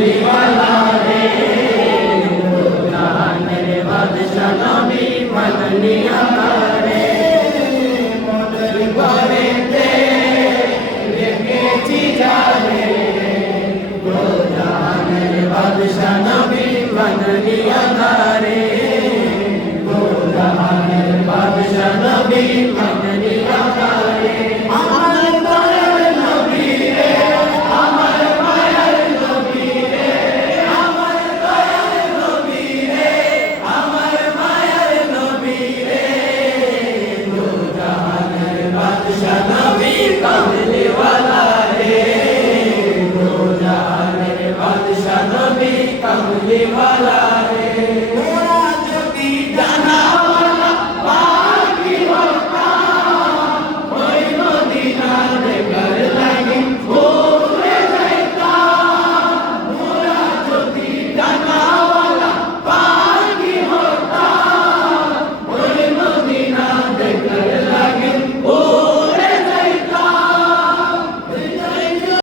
वाला रे জাহানের বাদশা নবী মদনিয়া রে মনের ঘরেতে রেখেছি যারে জাহানের বাদশা নবী মদনিয়া রে জাহানের বাদশা নবী মদনিয়া রে कमली वाला रे दो जहान बादशाह नबी कमली वाला